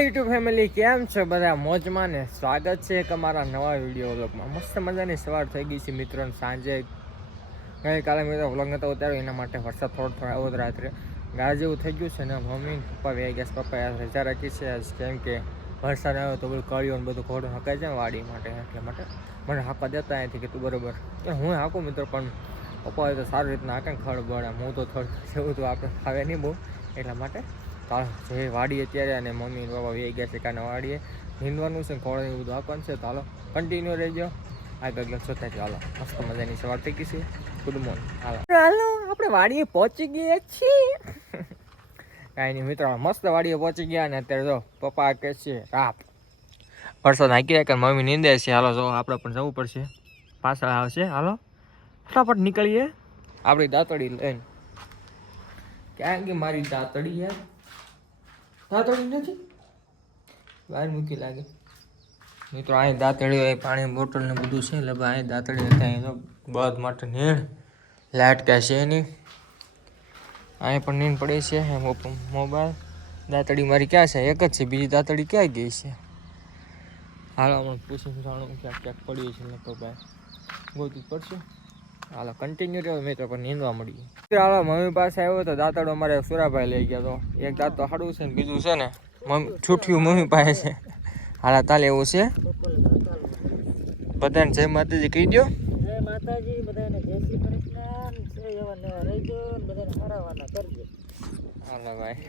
YouTube family કેમ છો બધા મોજમાં ને સ્વાગત છે એક અમારા નવા વિડીયો વ્લોગમાં. મસ્ત મજાની સવાર થઈ ગઈ છે મિત્રો. સાંજે ગઈકાલે મિત્રો વ્લોગ નહોતો ઉતાર્યો એના માટે વરસાદ થોડો આવ્યો રાત્રે ગાળ જેવું થઈ ગયું છે ને મમ્મી પપ્પા વ્યાઈ ગયા. પપ્પાએ રજા રાખી છે કેમ કે વરસાદ આવ્યો તો બધું કળ્યું બધું ઘોડું હકાઈ જાય વાડી માટે એટલા માટે મને હાંકવા દેતા અહીંથી કે તું બરોબર હું હાંકું મિત્રો પણ પપ્પાએ તો સારી રીતના હાંકે ખડ બળે હું તો થોડું જેવું તો આપણે ખાવે નહીં બહુ એટલા માટે જે વાડીએ અત્યારે અને મમ્મી બાબા વે ગયા છે કાને વાડીએ નીંદવાનું છે ખોળ એવું બધું આપવાનું છે. તો હાલો કન્ટિન્યુ રહેજો આગળ જોતા ચાલો. મસ્ત મજાની સવાર થઈ ગઈ છે. Good morning. હાલો આપણે વાડીએ પહોંચી ગયા છીએ. કાંઈ નહીં મિત્રો મસ્ત વાડીએ પહોંચી ગયા અને અત્યારે જો પપ્પા કહે છે રાપ વરસાદ નાખી રહ્યા કે મમ્મી નીંદે છે. હાલો જો આપણે પણ જવું પડશે પાછળ આવશે. હાલો ફટાફટ નીકળીએ આપણી દાંતડી લઈને. ક્યાં કે મારી દાંતડી યાર દાંતડી નથી બહાર મૂકી લાગે મિત્રો. અહીં દાંતડી હોય પાણી બોટલ ને બધું છે એટલે અહીં દાંતડી હતા બધ માટે નીણ લાઇટ ક્યાં છે નહીં. અહીં પણ નીંદ પડે છે મોબાઈલ દાંતડી મારી ક્યાં છે એક જ છે બીજી દાંતડી ક્યાં ગઈ છે. હાલો અમે પૂછીને જાણું ક્યાંક ક્યાંક પડ્યું છે લગભગ ભાઈ ગોતું પડશે. હાલો કન્ટિન્યુ રહ્યો મિત્રો પણ નીંદવા મળીએ. હાલો મમ્મી પાસે આવ્યો તો દાંતડો અમારે સુરાભાઈ લઈ ગયા. તો એક દાંત તો હાડું છે ને બીજું છે ને મમ્મી છૂટ્યું મમ્મી પાસે છે. હાલા તાલે એવું છે. બધાને જય માતાજી કહી દો. જય માતાજી બધાને જય શ્રી કૃષ્ણ. એવા નવા રહેજો બધાને હરાવવાના કરજો. હાલો ભાઈ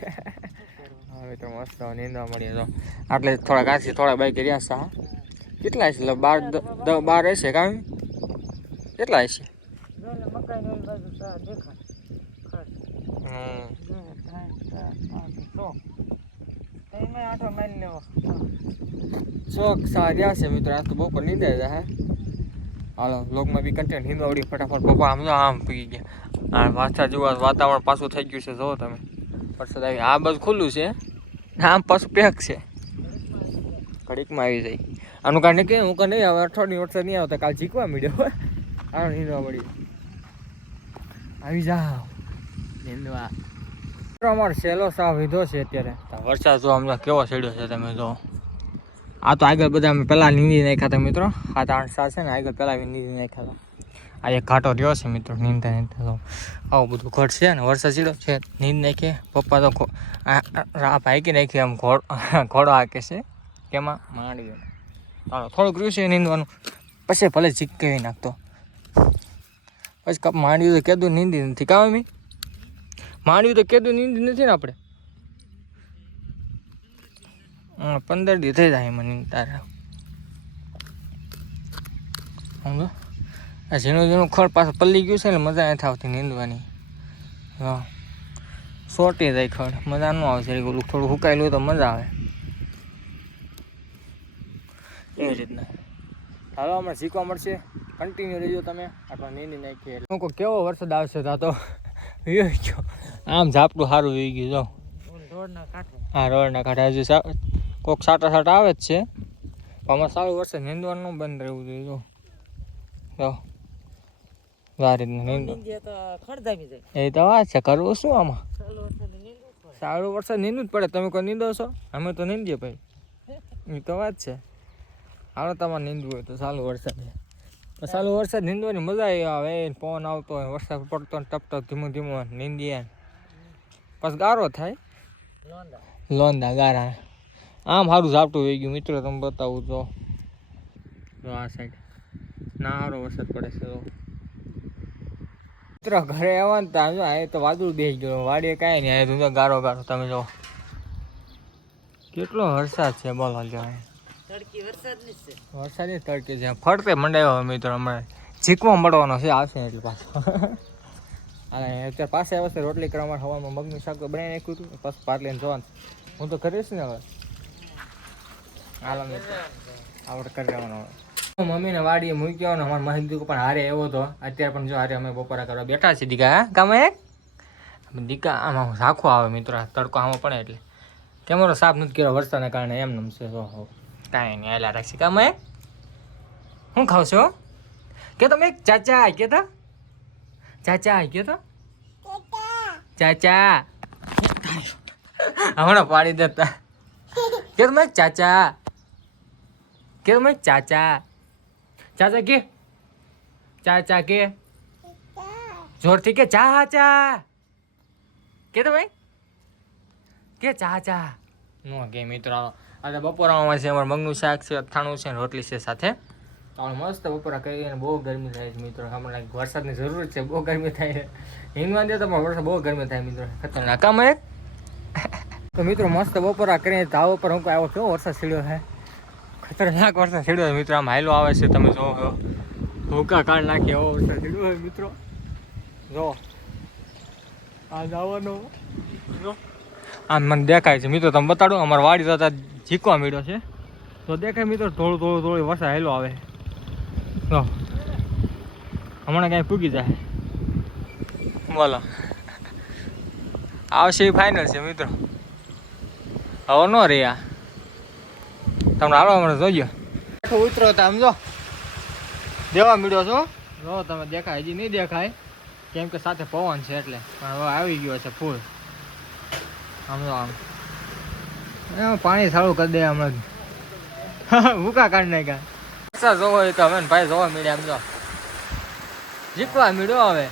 હવે તો મસ્ત નીંદવા મળીએ. તો આટલે થોડા કાંસી થોડા બાઈક રહ્યા છે. કેટલા છે 12 હશે કામ કેટલા હશે. મકાઈ ની બાજુ દેખાય શોખ સાર્યા છે મિત્રો. આ તો બપોર નીંદે હે. હાલો લોકમાં બી કન્ટેન્ટ નીંદવાડી ફટાફટ. પપ્પા આમ જો આમ પી ગયા. પાછા જોવા વાતાવરણ પાછું થઈ ગયું છે. જો તમે વરસાદ આવી આ બધું ખુલ્લું છે આમ પાછું પેક છે ઘડીકમાં આવી જાય. આનું કારણે કે હું નહીં આવે અઠવાડિયું વરસાદ નહીં આવતા કાલ જીકવા મળ્યો આ નીંદવા મળી આવી જાઓ નીંદવા. અમારો સેલો સાવ વીધો છે અત્યારે. વરસાદ જો આમ કેવો ચડ્યો છે તમે જો. આ તો આગળ બધા અમે પહેલાં નીંદી નાખ્યા હતા મિત્રો. 7-8 સાલ છે ને આગળ પહેલાં નીંદી નાખ્યા હતા. આ એક ઘાટો રહ્યો છે મિત્રો નીંદતા નીંદતા. તો આવું બધું ઘટ છે ને વરસાદ ચડ્યો છે નીંદ નાખીએ. પપ્પા તો રાપ હાંકી નાખી આમ ઘોડો હાંકે છે કેમાં માંડી. ચાલો થોડુંક રહ્યું છે નીંદવાનું પછી ભલે ચીકવી નાખતો પછી કપ માંડ્યું તો કીધું નીંદી નથી કામ મી માંડ્યું તો કીધું નીંદી નથી ને આપણે 15 દી થઈ જાય એમાં નીંદતા સમજો. આ ઝીણું ઝીણું ખડ પાછું પલ્લી ગયું છે ને મજા નથી આવતી નીંદવાની. હા સોટી જાય ખડ મજા ન આવશે. ઓલું થોડું સુકાયેલું તો મજા આવે એવી રીતના. હાલો હમણાં શીખવા મળશે કન્ટિન્યુ રહેજો તમે. આપણે નીંદી નાખીએ લોકો કેવો વરસાદ આવશે તો વી ગયો આમ ઝાપટું સારું વી ગયું જો રોડના કાંઠે. હા રોડના કાંઠે હજુ કોઈક સાટા સાટા આવે જ છે પણ આમાં સારું વરસાદ નીંદવાનું બંધ રહેવું જોઈએ. જો આ રીતના નીંદો એ તો વાત છે કરવું શું આમાં. સારું વરસાદ નીંદવું જ પડે. તમે કોઈ નીંદો છો અમે તો નીંદીએ ભાઈ એ તો વાત છે. હાલો તમારે નીંદવું હોય તો ચાલુ વરસાદ ચાલુ વરસાદ નીંદવાની મજા આવે. પવન આવતો હોય વરસાદ પડતો હોય ટપ ટપ ધીમું ધીમું નીંદીએ પછી ગારો થાય લોંદા ગારા. આમ સારું ઝાપટું થઈ ગયું મિત્રો. તમે બતાવું તો આ સાઈડ ના સારો વરસાદ પડે છે મિત્રો. ઘરે આવવા ને તો આ તો વાદળું બેસી ગયું વાડીએ કાંઈ નહીં. આ તો ગારો ગારો તમે જો કેટલો વરસાદ છે બોલો. વરસાદની તડકી છે ફરતે મંડાયો મિત્રો. હમણાં ચીકવા મળવાનો છે આવશે એટલે પાછો. અને અત્યારે પાસે આવશે રોટલી કરવા માટે હવામાં મગનું શાક બનાવી નાખ્યું હતું પછી પાટ લઈને જવાનું. હું તો કરીશ ને હવે હાલો મિત્રો આપણે કરી લેવાનો હવે. મમ્મીને વાડીએ મૂક્યો ને અમારા મહિલ દીકરો પણ હારે આવ્યો હતો. અત્યારે પણ જો હારે અમે બપોરા કરવા બેઠા છીએ. દીકા હા કામ એક દીકા આમાં ઝાંખો આવે મિત્રો. તડકો આમાં પડે એટલે કેમેરો સાફ નથી કર્યો વરસાદના કારણે એમ નમશે. ઓહો કાંઈ નહીં હાલા રાખશે કામ એક શું ખાવ છો કે તમે ચાચા કે તો ચાચા કે તો ચાચા હમણાં પાડી દેતા કે તમે ચાચા કે તમે ચાચા ચાચા કે જોરથી કે ચાચા કે તમે કે ચાચા નો કે મિત્રો આજે બપોરામાં છે અમારે મગનું શાક છે અથાણું છે રોટલી છે સાથે આપણે મસ્ત બપોરા કરીને બહુ ગરમી થાય છે મિત્રો હમણાં વરસાદની જરૂર છે બહુ ગરમી થાય છે હિંગવા દે તો પણ વરસાદ બહુ ગરમી થાય મિત્રો ખતરનાક કામ એક તો મિત્રો મસ્ત બપોરા કરીને ધાવ ઉપર હું આવ્યો કેવો વરસાદ સીડ્યો છે ખતરનાક વરસાદ સીડ્યો છે મિત્રો આમ હાયલો આવે છે તમે જોવો ભૂકા કાઢ નાખી એવો વરસાદ સીડ્યો છે મિત્રો જો આ જવાનો જો આમ મને દેખાય છે મિત્રો તમે બતાડો અમારા વાડી તો ઝીકવા મળ્યો છે તો દેખાય મિત્રો થોડું વરસાદ હેલો આવે તો હમણાં ક્યાંય પૂગી જાય બોલો આવશે એ ફાઇનલ છે મિત્રો હવે ન રહ્યા તમને હાલો હમણાં જોજો ઉતરો તો આમ જો દેવા મળ્યો છો જો તમે દેખાય હજી નહીં દેખાય કેમ કે સાથે પવન છે એટલે પણ હવે આવી ગયો છે ફૂલ આમ તો આમ પાણી સારું કરી દે હમણાં ભૂકા કાઢી નાખ્યા વરસાદ જોવો હોય તો હવે ભાઈ જોવા મળ્યા આમ જો જીકવા મળ્યો હવે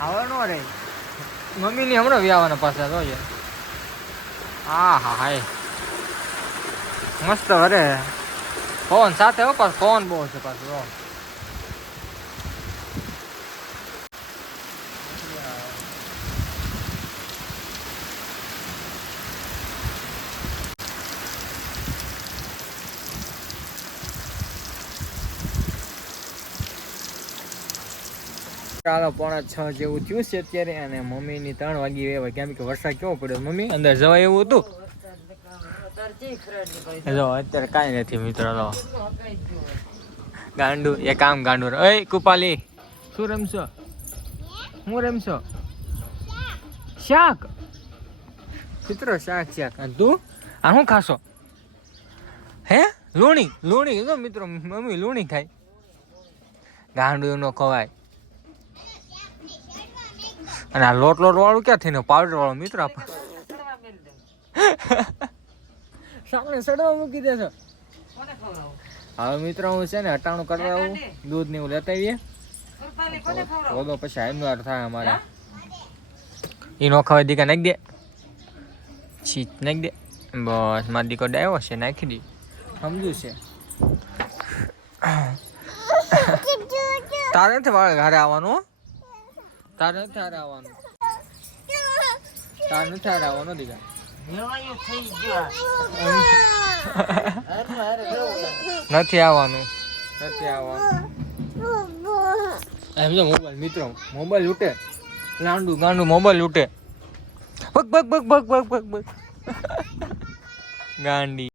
હવે ન રે મમ્મીની હમણાં વ્યાવાના પાછા જોઈએ હા હા હાય મસ્ત વરે પવન સાથે હો પાછું પવન બહુ છે પાછું જો ચાલો 5:30 જેવું થયું છે અત્યારે અને મમ્મીની 3 વાગી એવા કેમ કે વરસાદ કેવો પડ્યો મમ્મી અંદર જવાય એવું હતું જો અત્યારે કાંઈ નથી મિત્રો તો ગાંડું એ કામ ગાંડું ઓય કુપાલી શું રમશો હું રમશો શાક મિત્રો શાક અને તું આ શું ખાશો હે લુણી જો મિત્રો મમ્મી લુણી ખાય ગાંડું નો ખવાય અને આ લોટ વાળું ક્યાં થઈને પાવડર વાળું મિત્રો સામે સડવા મૂકી દેશો હવે મિત્રો હું છે ને અટાણું કરવા આવું દૂધ ને એવું લેતા આવીએ તો પછી હાઈનવાર થાય અમારે એ નો ખવાય દીકા નાખી દે છીચ નાખી દે બસ મારો દીકો ડાયો છે નાખી દી સમજુ છે તારે નથી ઘરે આવવાનું તારે નથી હારે આવવાનું દીકા નથી આવવાનું એમ જો મોબાઈલ મિત્રો મોબાઈલ લૂટે ગાંડું મોબાઈલ લૂટે બગ ગાંડી